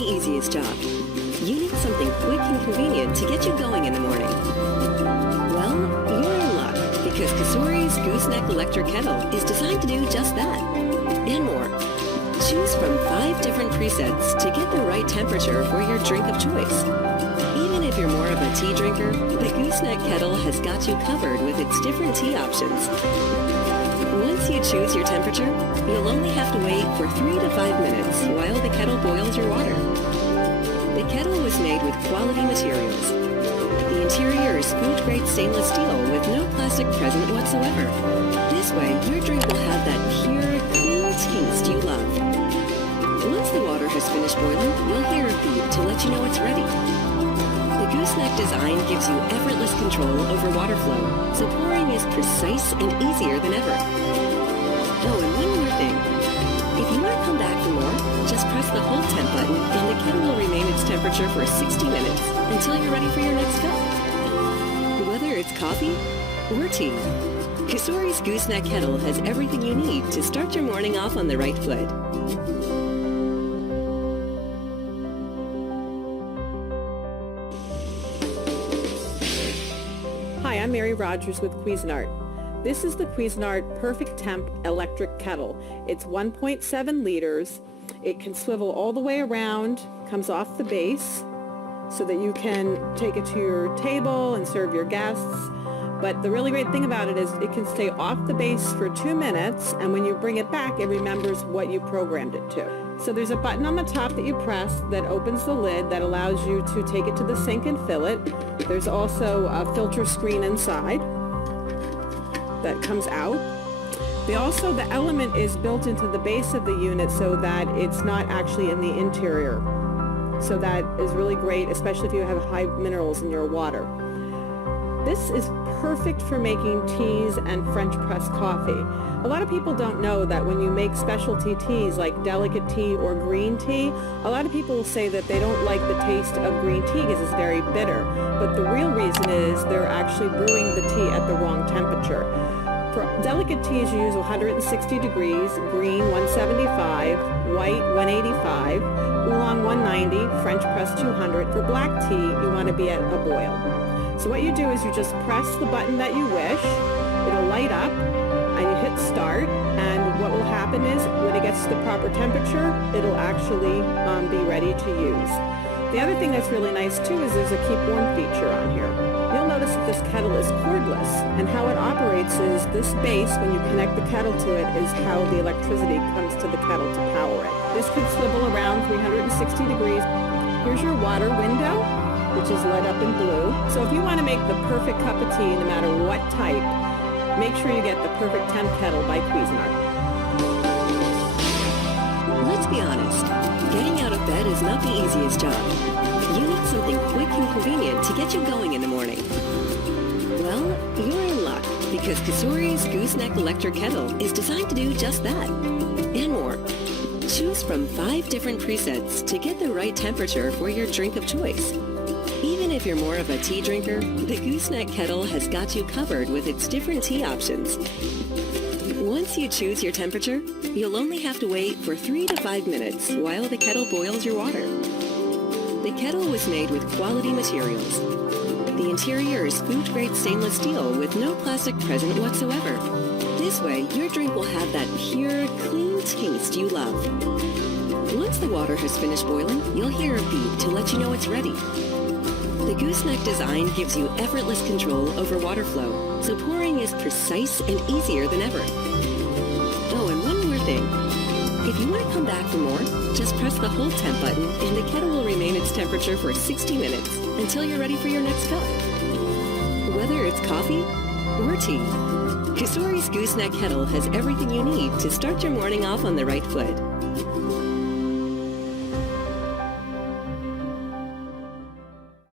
the easiest job. You need something quick and convenient to get you going in the morning. Well, you're in luck, because COSORI's Gooseneck electric kettle is designed to do just that, and more. Choose from 5 different presets to get the right temperature for your drink of choice. Even if you're more of a tea drinker, the Gooseneck kettle has got you covered with its different tea options. Once you choose your temperature, you'll only have to wait for 3 to 5 minutes while the kettle boils your water. The kettle was made with quality materials. The interior is food-grade stainless steel with no plastic present whatsoever. This way, your drink will have that pure, clean taste you love. Once the water has finished boiling, you'll hear a beep to let you know it's ready. The Gooseneck design gives you effortless control over water flow, so pouring is precise and easier than ever. Oh, and one more thing. If you want to come back for more, just press the Hold Temp button and the kettle will remain its temperature for 60 minutes until you're ready for your next cup. Whether it's coffee or tea, COSORI's Gooseneck kettle has everything you need to start your morning off on the right foot. Hi, I'm Mary Rogers with Cuisinart. This is the Cuisinart PerfecTemp electric kettle. It's 1.7 liters. It can swivel all the way around, comes off the base so that you can take it to your table and serve your guests. But the really great thing about it is it can stay off the base for 2 minutes, and when you bring it back, it remembers what you programmed it to. So there's a button on the top that you press that opens the lid that allows you to take it to the sink and fill it. There's also a filter screen inside that comes out. The element is built into the base of the unit so that it's not actually in the interior. So that is really great, especially if you have high minerals in your water. This is perfect for making teas and French press coffee. A lot of people don't know that when you make specialty teas like delicate tea or green tea, a lot of people will say that they don't like the taste of green tea because it's very bitter. But the real reason is they're actually brewing the tea at the wrong temperature. For delicate teas, you use 160 degrees, green 175, white 185, oolong 190, French press 200. For black tea, you want to be at a boil. So what you do is you just press the button that you wish, it'll light up, and you hit start, and what will happen is when it gets to the proper temperature, it'll actually be ready to use. The other thing that's really nice too is there's a keep warm feature on here. You'll notice that this kettle is cordless, and how it operates is this base, when you connect the kettle to it, is how the electricity comes to the kettle to power it. This can swivel around 360 degrees. Here's your water window, which is lit up in blue. So if you want to make the perfect cup of tea, no matter what type, make sure you get the PerfecTemp kettle by Cuisinart. Let's be honest, getting out of bed is not the easiest job. You need something quick and convenient to get you going in the morning. Well, you're in luck, because COSORI's Gooseneck electric kettle is designed to do just that, and more. Choose from 5 different presets to get the right temperature for your drink of choice. Even if you're more of a tea drinker, the Gooseneck kettle has got you covered with its different tea options. Once you choose your temperature, you'll only have to wait for 3 to 5 minutes while the kettle boils your water. The kettle was made with quality materials. The interior is food-grade stainless steel with no plastic present whatsoever. This way, your drink will have that pure, clean taste you love. Once the water has finished boiling, you'll hear a beep to let you know it's ready. The Gooseneck design gives you effortless control over water flow, so pouring is precise and easier than ever. Oh, and one more thing. If you want to come back for more, just press the Hold Temp button and the kettle will remain its temperature for 60 minutes until you're ready for your next cup. Whether it's coffee or tea, COSORI's Gooseneck kettle has everything you need to start your morning off on the right foot.